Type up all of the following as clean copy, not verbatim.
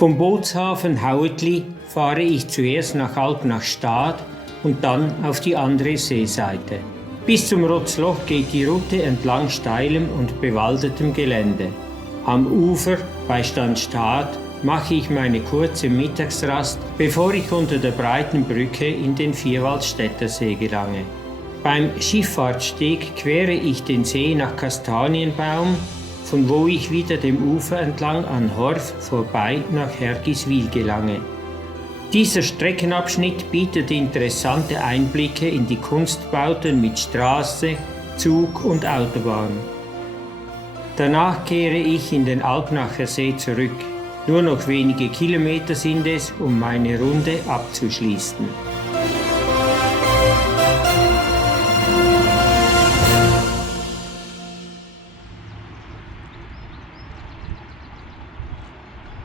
Vom Bootshafen Hauetli fahre ich zuerst nach Alpnachstad und dann auf die andere Seeseite. Bis zum Rotzloch geht die Route entlang steilem und bewaldetem Gelände. Am Ufer bei Stadtstad mache ich meine kurze Mittagsrast, bevor ich unter der breiten Brücke in den Vierwaldstättersee gelange. Beim Schifffahrtssteg quere ich den See nach Kastanienbaum, von wo ich wieder dem Ufer entlang an Horw vorbei nach Hergiswil gelange. Dieser Streckenabschnitt bietet interessante Einblicke in die Kunstbauten mit Straße, Zug und Autobahn. Danach kehre ich in den Alpnachersee zurück. Nur noch wenige Kilometer sind es, um meine Runde abzuschließen.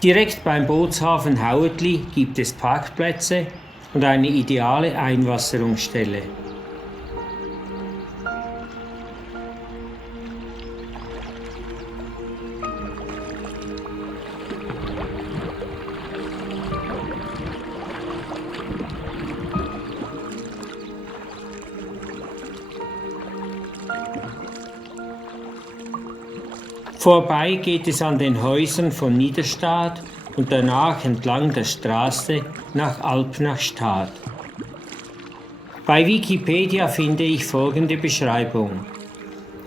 Direkt beim Bootshafen Hauetli gibt es Parkplätze und eine ideale Einwasserungsstelle. Vorbei geht es an den Häusern von Niederstad und danach entlang der Straße nach Alpnachstad. Bei Wikipedia finde ich folgende Beschreibung.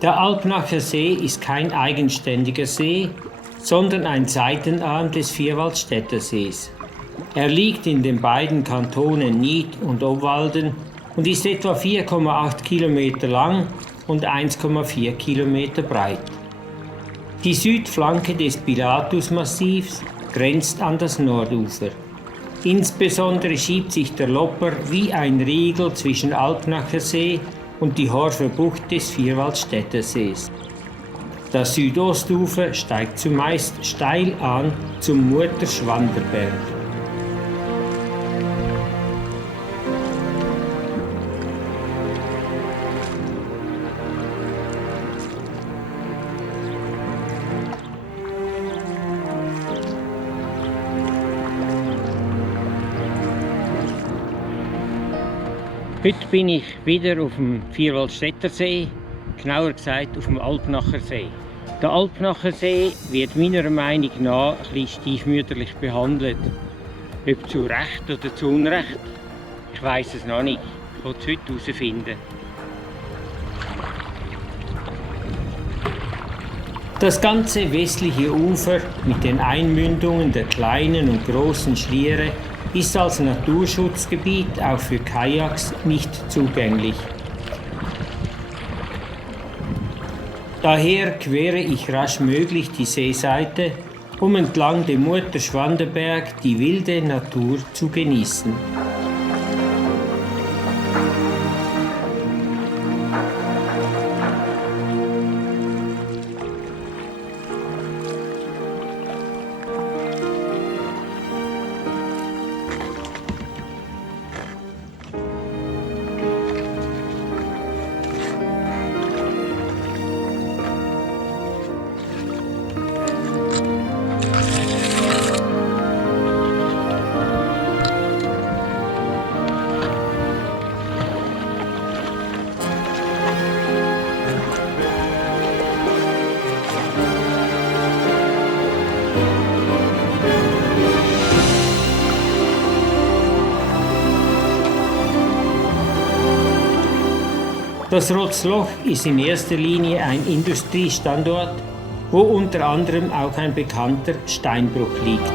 Der Alpnachersee ist kein eigenständiger See, sondern ein Seitenarm des Vierwaldstättersees. Er liegt in den beiden Kantonen Nied und Obwalden und ist etwa 4,8 Kilometer lang und 1,4 Kilometer breit. Die Südflanke des Pilatusmassivs grenzt an das Nordufer. Insbesondere schiebt sich der Lopper wie ein Riegel zwischen Alpnachersee und die Horwer Bucht des Vierwaldstättersees. Das Südostufer steigt zumeist steil an zum Murterschwanderberg. Heute bin ich wieder auf dem Vierwaldstättersee, genauer gesagt auf dem Alpnachersee. Der Alpnachersee wird meiner Meinung nach ein bisschen stiefmütterlich behandelt. Ob zu Recht oder zu Unrecht, ich weiss es noch nicht. Ich will es heute herausfinden. Das ganze westliche Ufer mit den Einmündungen der kleinen und großen Schliere ist als Naturschutzgebiet auch für Kajaks nicht zugänglich. Daher quere ich rasch möglich die Seeseite, um entlang dem Murterschwanderberg die wilde Natur zu genießen. Das Rotzloch ist in erster Linie ein Industriestandort, wo unter anderem auch ein bekannter Steinbruch liegt.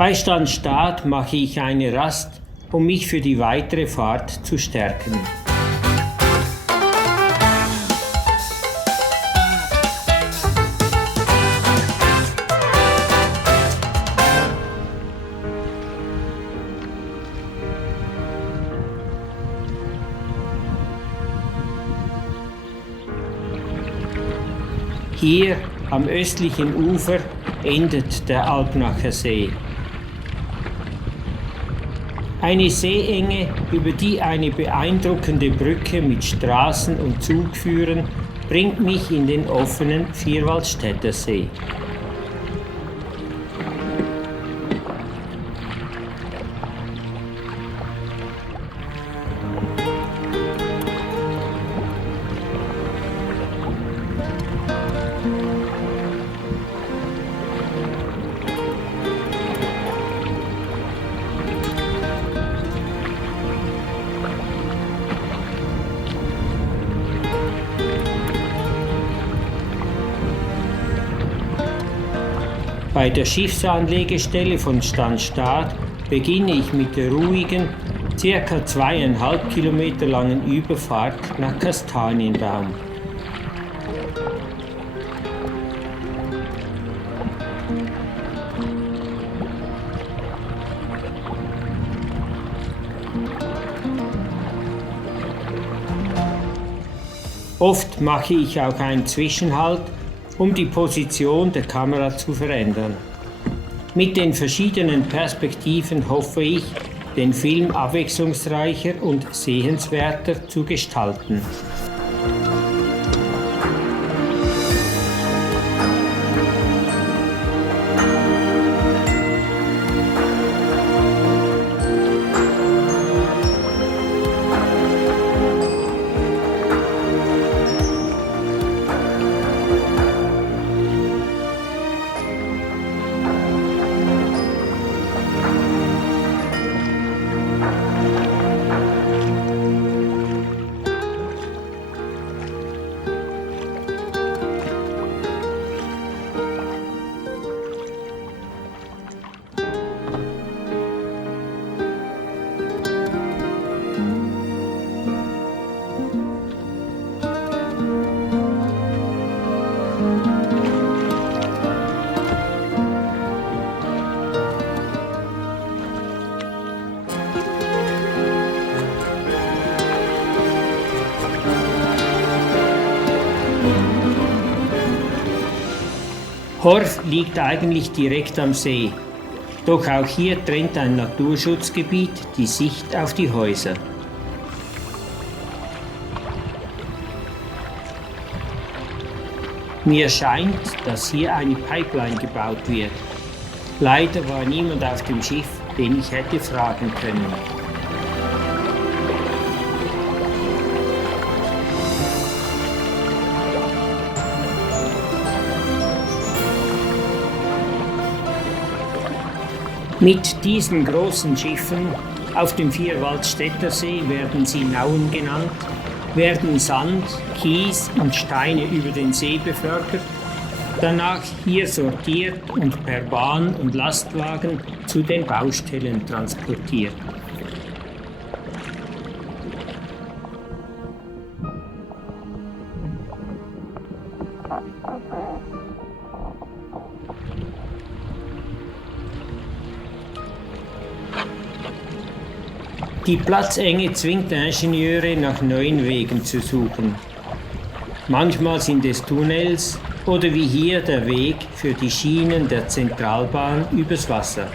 Bei Stadtstad mache ich eine Rast, um mich für die weitere Fahrt zu stärken. Hier am östlichen Ufer endet der Alpnachersee. Eine Seeenge, über die eine beeindruckende Brücke mit Straßen und Zug führen, bringt mich in den offenen Vierwaldstättersee. Bei der Schiffsanlegestelle von Stanstadt beginne ich mit der ruhigen, ca. 2,5 Kilometer langen Überfahrt nach Kastanienbaum. Oft mache ich auch einen Zwischenhalt, um die Position der Kamera zu verändern. Mit den verschiedenen Perspektiven hoffe ich, den Film abwechslungsreicher und sehenswerter zu gestalten. Horw liegt eigentlich direkt am See, doch auch hier trennt ein Naturschutzgebiet die Sicht auf die Häuser. Mir scheint, dass hier eine Pipeline gebaut wird. Leider war niemand auf dem Schiff, den ich hätte fragen können. Mit diesen großen Schiffen auf dem Vierwaldstättersee werden sie Nauen genannt, werden Sand, Kies und Steine über den See befördert, danach hier sortiert und per Bahn und Lastwagen zu den Baustellen transportiert. Die Platzenge zwingt Ingenieure nach neuen Wegen zu suchen. Manchmal sind es Tunnels oder wie hier der Weg für die Schienen der Zentralbahn übers Wasser.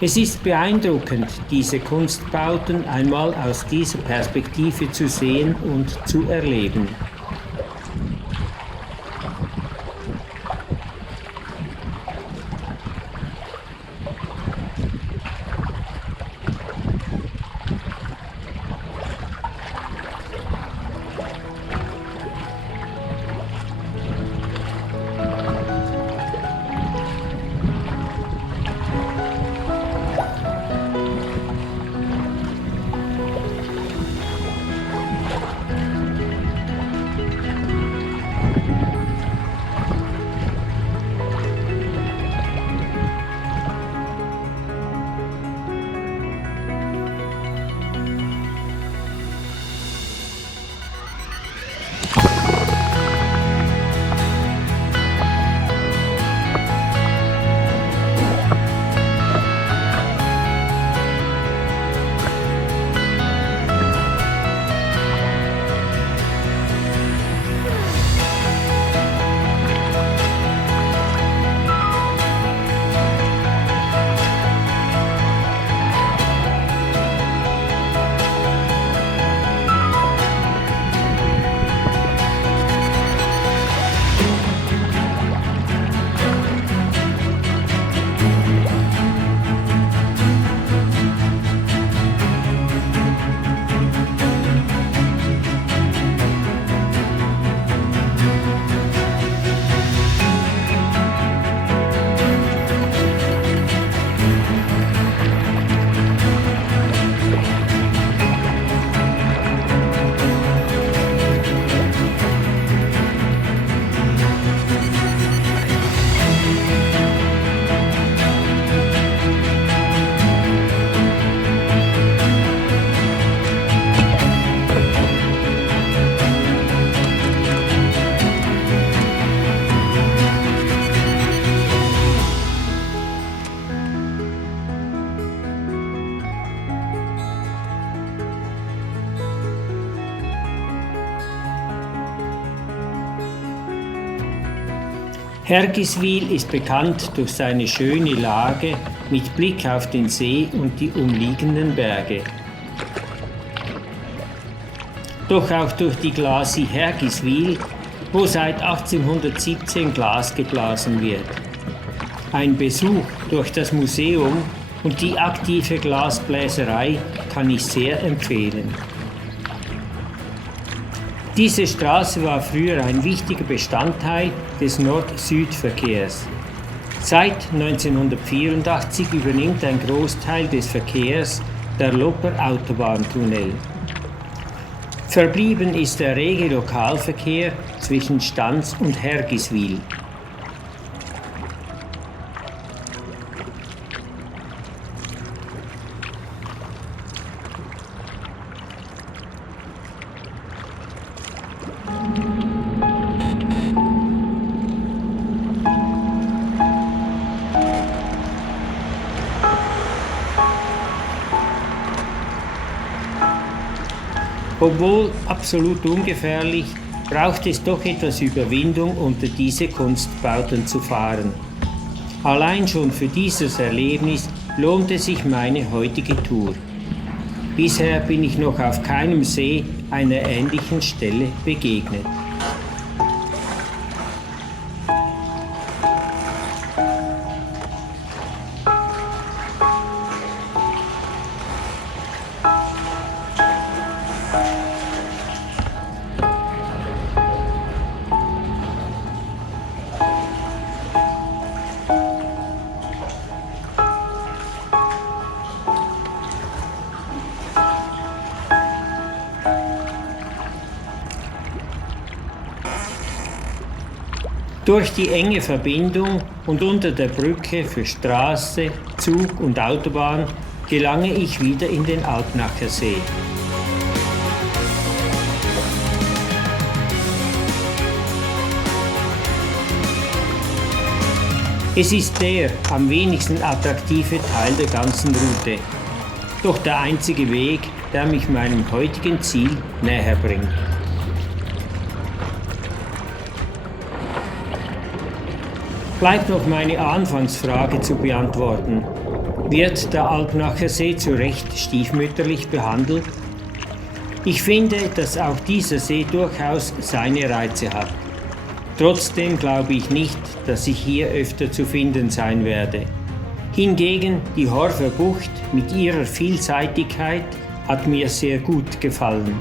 Es ist beeindruckend, diese Kunstbauten einmal aus dieser Perspektive zu sehen und zu erleben. Hergiswil ist bekannt durch seine schöne Lage mit Blick auf den See und die umliegenden Berge. Doch auch durch die Glacis Hergiswil, wo seit 1817 Glas geblasen wird. Ein Besuch durch das Museum und die aktive Glasbläserei kann ich sehr empfehlen. Diese Straße war früher ein wichtiger Bestandteil des Nord-Süd-Verkehrs. Seit 1984 übernimmt ein Großteil des Verkehrs der Lopper Autobahntunnel. Verblieben ist der rege Lokalverkehr zwischen Stans und Hergiswil. Obwohl absolut ungefährlich, braucht es doch etwas Überwindung, unter diese Kunstbauten zu fahren. Allein schon für dieses Erlebnis lohnte sich meine heutige Tour. Bisher bin ich noch auf keinem See einer ähnlichen Stelle begegnet. Durch die enge Verbindung und unter der Brücke für Straße, Zug und Autobahn gelange ich wieder in den Alpnachersee. Es ist der am wenigsten attraktive Teil der ganzen Route, doch der einzige Weg, der mich meinem heutigen Ziel näher bringt. Bleibt noch meine Anfangsfrage zu beantworten. Wird der Alpnachersee zu Recht stiefmütterlich behandelt? Ich finde, dass auch dieser See durchaus seine Reize hat. Trotzdem glaube ich nicht, dass ich hier öfter zu finden sein werde. Hingegen die Horwer Bucht mit ihrer Vielseitigkeit hat mir sehr gut gefallen.